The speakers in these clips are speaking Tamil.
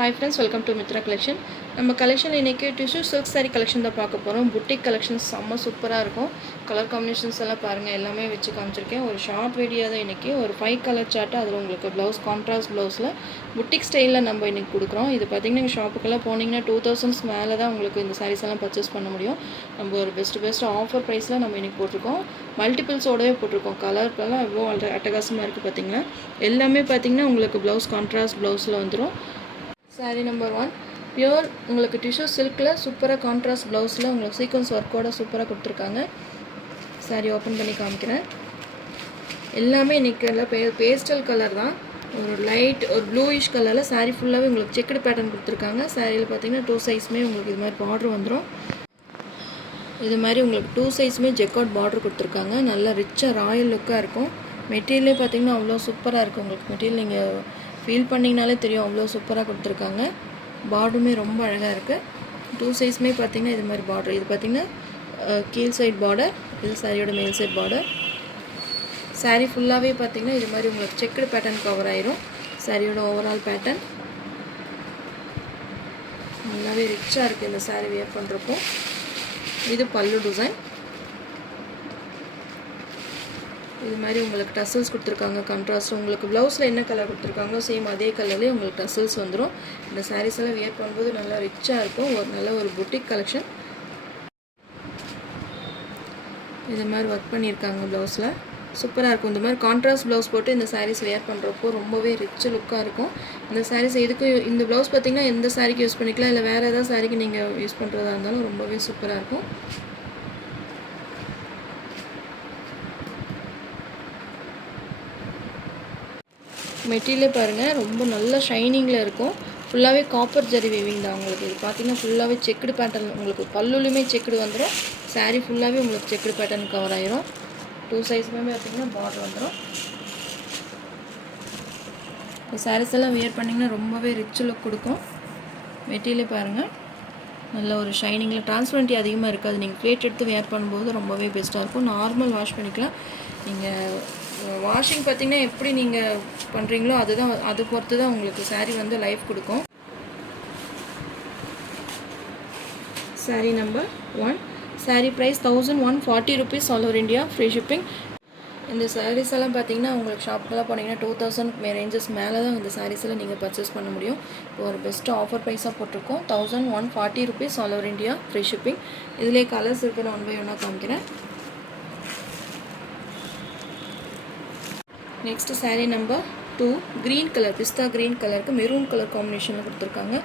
Hi friends, welcome to Mitra collection. நம்ம கலெக்ஷன் இன்றைக்கி டிஷ்யூ சில்க் சாரீ கலெக்ஷன் தான் பார்க்க போகிறோம். புட்டிக் கலெக்ஷன்ஸ் செம்ம சூப்பராக இருக்கும். கலர் காம்பினேஷன்ஸ் எல்லாம் பாருங்கள், எல்லாமே வச்சு காமிச்சிருக்கேன். ஒரு ஷார்ட் வீடியோ தான் இன்றைக்கி, ஒரு 5 கலர் சார்ட்டு. அதில் உங்களுக்கு ப்ளவுஸ் கான்ட்ராஸ்ட் ப்ளவுஸில் புட்டிக் ஸ்டைலில் நம்ம இன்றைக்கி கொடுக்குறோம். இது பார்த்திங்கன்னா நீங்கள் ஷாப்புக்கெல்லாம் போனீங்கன்னா 2000 மேலே தான் உங்களுக்கு இந்த சாரீஸ் எல்லாம் பர்ச்சேஸ் பண்ண முடியும். நம்ம ஒரு பெஸ்ட் ஆஃபர் ப்ரைஸில் நம்ம இன்றைக்கி போட்டிருக்கோம். மல்டிபிள்ஸோடவே போட்டிருக்கோம். கலர்லாம் எவ்வளோ அட்டகாசமாக இருக்குது பார்த்திங்கன்னா. எல்லாமே பார்த்திங்கன்னா உங்களுக்கு ப்ளவுஸ் கான்ட்ராஸ்ட் ப்ளவுஸில் வந்துடும். சாரீ நம்பர் 1 பியூர் உங்களுக்கு டிஷ்யூ சில்கில் சூப்பராக கான்ட்ராஸ்ட் ப்ளவுஸில் உங்களுக்கு சீக்வன்ஸ் ஒர்க்கோட சூப்பராக கொடுத்துருக்காங்க. சாரீ ஓப்பன் பண்ணி காமிக்கிறேன். எல்லாமே இன்றைக்கி எல்லாம் பேஸ்டல் கலர் தான். ஒரு லைட் ஒரு ப்ளூயிஷ் கலரில் சாரீ ஃபுல்லாகவே உங்களுக்கு செக்குடு பேட்டர்ன் கொடுத்துருக்காங்க. சாரியில் பார்த்தீங்கன்னா 2 சைஸுமே உங்களுக்கு இது மாதிரி பார்டர் வந்துடும். இது மாதிரி உங்களுக்கு 2 சைஸுமே ஜெக்கவுட் பார்டர் கொடுத்துருக்காங்க. நல்லா ரிச்சாக ராயல் லுக்காக இருக்கும். மெட்டீரியலே பார்த்திங்கன்னா அவ்வளோ சூப்பராக இருக்குது. உங்களுக்கு மெட்டீரியல் நீங்கள் ஃபீல் பண்ணிங்கனாலே தெரியும், அவ்வளோ சூப்பராக கொடுத்துருக்காங்க. பார்டருமே ரொம்ப அழகாக இருக்குது. 2 சைஸுமே பார்த்திங்கன்னா இது மாதிரி பார்டர். இது பார்த்திங்கன்னா கீழ் சைட் பார்டர், இது சாரியோட மேல் சைட் பார்டர். சாரீ ஃபுல்லாகவே பார்த்திங்கன்னா இது மாதிரி உங்களுக்கு செக்குடு பேட்டர்ன் கவர் ஆயிரும். சாரியோட ஓவரால் பேட்டர்ன் நல்லாவே ரிச்சாக இருக்குது இந்த சாரீ வியர் பண்ணுறப்போ. இது பல்லு டிசைன். இது மாதிரி உங்களுக்கு டசல்ஸ் கொடுத்துருக்காங்க கான்ட்ராஸ்ட். உங்களுக்கு ப்ளவுஸில் என்ன கலர் கொடுத்துருக்காங்களோ சேம் அதே கலர்லேயே உங்களுக்கு டசல்ஸ் வந்துடும். இந்த சாரீஸ் எல்லாம் வியர் பண்ணும்போது நல்லா ரிச்சாக இருக்கும். நல்ல ஒரு புட்டிக் கலெக்ஷன். இது மாதிரி ஒர்க் பண்ணியிருக்காங்க ப்ளவுஸில், சூப்பராக இருக்கும். இந்த மாதிரி கான்ட்ராஸ்ட் ப்ளவுஸ் போட்டு இந்த சாரீஸ் வியர் பண்ணுறப்போ ரொம்பவே ரிச் லுக்காக இருக்கும். இந்த சாரீஸ் எதுக்கு இந்த ப்ளவுஸ் பார்த்திங்கன்னா எந்த சாரீக்கு யூஸ் பண்ணிக்கலாம், இல்லை வேறு ஏதாவது சாரீக்கு நீங்கள் யூஸ் பண்ணுறதா இருந்தாலும் ரொம்பவே சூப்பராக இருக்கும். மெட்டீரியலே பாருங்கள், ரொம்ப நல்ல ஷைனிங்கில் இருக்கும். ஃபுல்லாகவே காப்பர் ஜரி வேவிங் தான் உங்களுக்கு. இது பார்த்திங்கன்னா ஃபுல்லாகவே செக்குடு பேட்டர்ன். உங்களுக்கு பல்லுலையுமே செக்குடு வந்துடும். சாரீ ஃபுல்லாகவே உங்களுக்கு செக்குடு பேட்டர்ன் கவர் ஆயிரும். 2 சைஸுமே பார்த்திங்கன்னா பார்டர் வந்துடும். இந்த சாரீஸ் எல்லாம் வியர் பண்ணிங்கன்னா ரொம்பவே ரிச் லுக் கொடுக்கும். மெட்டீரியலே பாருங்கள், நல்ல ஒரு ஷைனிங்கில் டிரான்ஸ்பரண்ட்டி அதிகமாக இருக்காது. நீங்கள் பிளேட் எடுத்து வியர் பண்ணும்போது ரொம்பவே பெஸ்ட்டாக இருக்கும். நார்மல் வாஷ் பண்ணிக்கலாம். நீங்கள் வாஷிங் பார்த்திங்கன்னா எப்படி நீங்கள் பண்ணுறீங்களோ அது பொறுத்து தான் உங்களுக்கு சாரீ வந்து லைஃப் கொடுக்கும். Sari number 1 sari price 1140 rupees all over India, free shipping. இந்த சாரீஸ் எல்லாம் பார்த்தீங்கன்னா உங்களுக்கு ஷாப்புக்கெல்லாம் போனீங்கன்னா 2000 ரேஞ்சஸ் மேலே தான் இந்த சாரீஸ் எல்லாம் நீங்கள் பர்ச்சேஸ் பண்ண முடியும். இப்போ ஒரு பெஸ்ட்டு ஆஃபர் ப்ரைஸாக போட்டிருக்கோம். 1140 rupees all over India, free shipping. இதிலே கலர்ஸ் இருக்குன்னு 1 by 1 காமிக்கிறேன். Next sari number 2 green colour, pista green கலருக்கு மெரூன் கலர் காம்பினேஷனில் கொடுத்துருக்காங்க.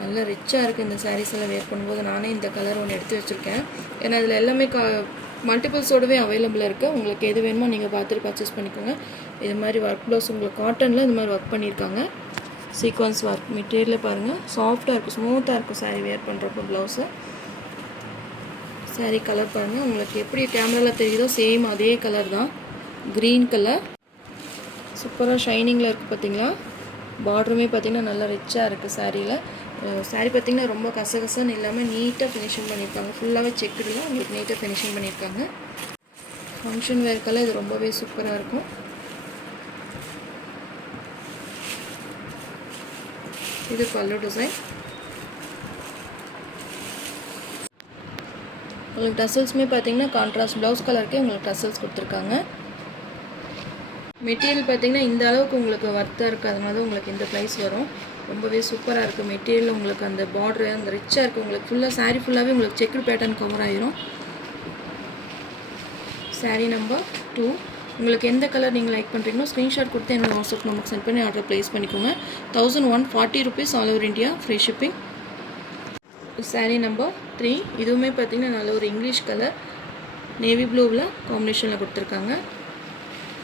நல்லா ரிச்சாக இருக்குது இந்த சாரீஸ் எல்லாம் வேர் பண்ணும்போது. நானே இந்த கலர் ஒன்று எடுத்து வச்சுருக்கேன். ஏன்னா இதில் எல்லாமே மல்டிபிள்ஸோடவே அவைலபிளாக இருக்குது. உங்களுக்கு எது வேணுமோ நீங்கள் பார்த்துட்டு பர்ச்சேஸ் பண்ணிக்கோங்க. இது மாதிரி ஒர்க் ப்ளவுஸ் உங்களுக்கு காட்டனில் இந்த மாதிரி ஒர்க் பண்ணியிருக்காங்க. Sequence work. மெட்டீரியலே பாருங்கள், சாஃப்டாக இருக்கும், ஸ்மூத்தாக இருக்கும் சாரீ வேர் பண்ணுறப்போ ப்ளவுஸு. சாரீ கலர் பாருங்கள், உங்களுக்கு எப்படி கேமராவில் தெரியுதோ சேம் அதே கலர் தான், க்ரீன் கலர். சூப்பராக ஷைனிங்கில் இருக்குது பார்த்திங்களா. பார்டருமே பார்த்திங்கன்னா நல்லா ரிச்சாக இருக்குது சாரியில். சாரீ பார்த்திங்கன்னா ரொம்ப கசகசன்னு இல்லாமல் நீட்டாக ஃபினிஷிங் பண்ணியிருக்காங்க. ஃபுல்லாகவே செக்குடில் உங்களுக்கு நீட்டாக ஃபினிஷிங் பண்ணியிருக்காங்க. ஃபங்க்ஷன் வேர்க்கெல்லாம் இது ரொம்பவே சூப்பராக இருக்கும். இது பல்லு டிசைன். உங்களுக்கு டசல்ஸுமே பார்த்திங்கன்னா கான்ட்ராஸ்ட் ப்ளவுஸ் கலருக்கே உங்களுக்கு டசல்ஸ் கொடுத்துருக்காங்க. மெட்டீரியல் பார்த்திங்கன்னா இந்த அளவுக்கு உங்களுக்கு ஒர்த்தாக இருக்குது, அதனால உங்களுக்கு இந்த ப்ரைஸ் வரும். ரொம்பவே சூப்பராக இருக்குது மெட்டீரியல். உங்களுக்கு அந்த பார்டரு அந்த ரிச்சாக இருக்குது. உங்களுக்கு ஃபுல்லாக சாரீ ஃபுல்லாகவே உங்களுக்கு செக்குடு பேட்டர்ன் கவர் ஆயிரும். சாரீ நம்பர் 2 உங்களுக்கு எந்த கலர் நீங்கள் லைக் பண்ணுறீங்களோ ஸ்க்ரீன்ஷாட் கொடுத்து என்னோடய வாட்ஸ்அப் நம்பருக்கு சென்ட் பண்ணி ஆர்டர் ப்ளேஸ் பண்ணிக்கோங்க. 1140 rupees all over India, free shipping. Sari number 3 இதுவுமே பார்த்திங்கன்னா நல்ல ஒரு இங்கிலீஷ் கலர் நேவி ப்ளூவில் காம்பினேஷனில் கொடுத்துருக்காங்க.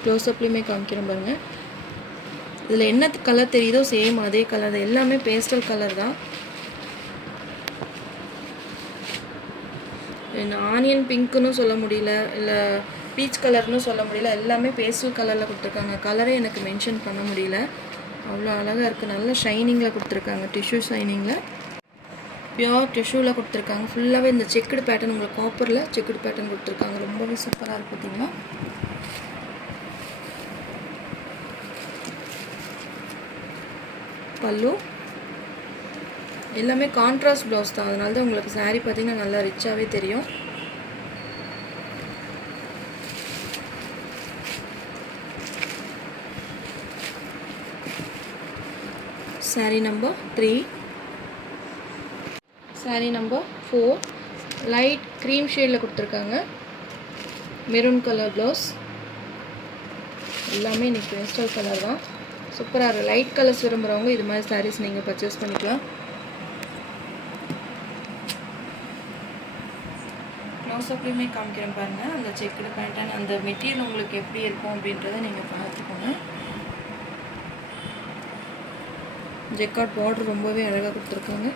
க்ளோஸ்அப்லேயுமே காமிக்கிறேன் பாருங்கள். இதில் என்ன கலர் தெரியுதோ சேம் அதே கலர் தான். எல்லாமே பேஸ்டல் கலர் தான். ஆனியன் பிங்க்குன்னு சொல்ல முடியல, இல்லை பீச் கலர்னு சொல்ல முடியல. எல்லாமே பேஸ்டல் கலரில் கொடுத்துருக்காங்க. கலரே எனக்கு மென்ஷன் பண்ண முடியல, அவ்வளோ அழகாக இருக்குது. நல்ல ஷைனிங்கில் கொடுத்துருக்காங்க, டிஷ்யூ ஷைனிங்கில், பியோர் டிஷ்யூவில் கொடுத்துருக்காங்க. ஃபுல்லாகவே இந்த செக்குடு பேட்டர்ன் உங்களுக்கு காப்பரில் செக்குடு பேட்டர்ன் கொடுத்துருக்காங்க. ரொம்பவே சூப்பராக இருக்குது பார்த்திங்கன்னா. பல்லு எல்லாமே கான்ட்ராஸ்ட் ப்ளவுஸ் தான், அதனால தான் உங்களுக்கு saree பார்த்திங்கன்னா நல்லா ரிச்சாகவே தெரியும். saree number 3. saree number 4 light cream ஷேடில் கொடுத்துருக்காங்க. Maroon colour blouse. எல்லாமே இன்றைக்கி பேஸ்டல் கலர் தான். சூப்பராக இருக்குது. லைட் கலர்ஸ் விரும்புகிறவங்க இது மாதிரி sarees நீங்கள் பர்ச்சேஸ் பண்ணிக்கலாம். க்ளோஸ்அப்லேயுமே காமிக்கிறேன் பாருங்கள். அந்த செக்குடு பேண்ட்டான அந்த மெட்டீரியல் உங்களுக்கு எப்படி இருக்கும் அப்படின்றத நீங்கள் பார்த்துக்கோங்க. ஜெக்கார்ட் பார்டர் ரொம்பவே அழகாக கொடுத்துருக்காங்க.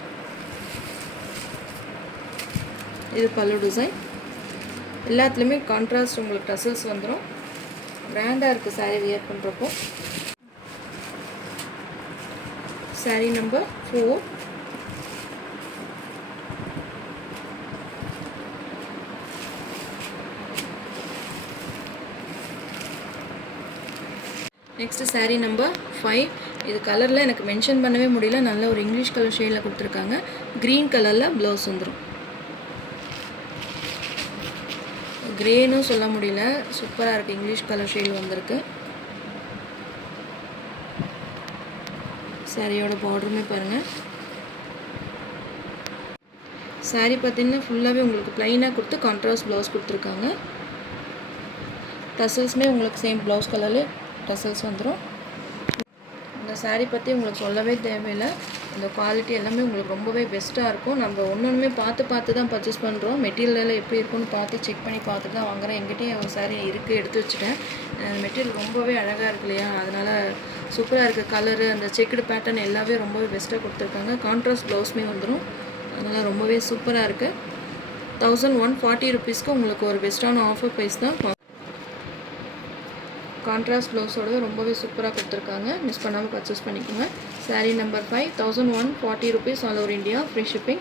இது பல்லு டிசைன். எல்லாத்துலேயுமே கான்ட்ராஸ்ட் உங்களுக்கு டசல்ஸ் வந்துடும். கிராண்டாக இருக்குது saree வியர் பண்ணுறப்போ. saree number 4. Next saree number 5. இது கலரில் எனக்கு மென்ஷன் பண்ணவே முடியல. நல்ல ஒரு இங்கிலீஷ் கலர் ஷேடில் கொடுத்துருக்காங்க. க்ரீன் கலரில் ப்ளவுஸ் வந்துடும். க்ரேனும் சொல்ல முடியல, சூப்பராக இருக்குது. இங்கிலீஷ் கலர் ஷேடு வந்திருக்கு. சாரியோட பார்டருமே பாருங்கள். saree பார்த்திங்கன்னா ஃபுல்லாகவே உங்களுக்கு ப்ளைனாக கொடுத்து கான்ட்ராஸ்ட் ப்ளவுஸ் கொடுத்துருக்காங்க. டசல்ஸுமே உங்களுக்கு சேம் ப்ளவுஸ் கலரில் டசல்ஸ் வந்துடும். இந்த saree பற்றி உங்களுக்கு சொல்லவே தேவையில்லை. இந்த குவாலிட்டி எல்லாமே உங்களுக்கு ரொம்பவே பெஸ்ட்டாக இருக்கும். நம்ம ஒன்றுமே பார்த்து தான் பர்ச்சேஸ் பண்ணுறோம். மெட்டீரியல் எப்படி இருக்குன்னு பார்த்து செக் பண்ணி பார்த்துட்டு தான் வாங்குகிறேன். எங்கிட்டே ஒரு saree இருக்குது, எடுத்து வச்சுட்டேன். மெட்டீரியல் ரொம்பவே அழகாக இருக்கு இல்லையா, அதனால் சூப்பராக இருக்குது. கலரு அந்த செக்குடு பேட்டர்ன் எல்லாமே ரொம்பவே பெஸ்ட்டாக கொடுத்துருக்காங்க. கான்ட்ராஸ்ட் ப்ளவுஸுமே வந்துடும். அதனால் ரொம்பவே சூப்பராக இருக்குது. 1140 rupeesக்கு உங்களுக்கு ஒரு பெஸ்ட்டான ஆஃபர் ப்ரைஸ் தான். கான்ட்ராஸ்ட் ப்ளவுஸோட ரொம்பவே சூப்பராக கொடுத்துருக்காங்க. மிஸ் பண்ணாமல் பர்ச்சேஸ் பண்ணிக்கோங்க. saree number 5 1140 rupees all over India. Free shipping.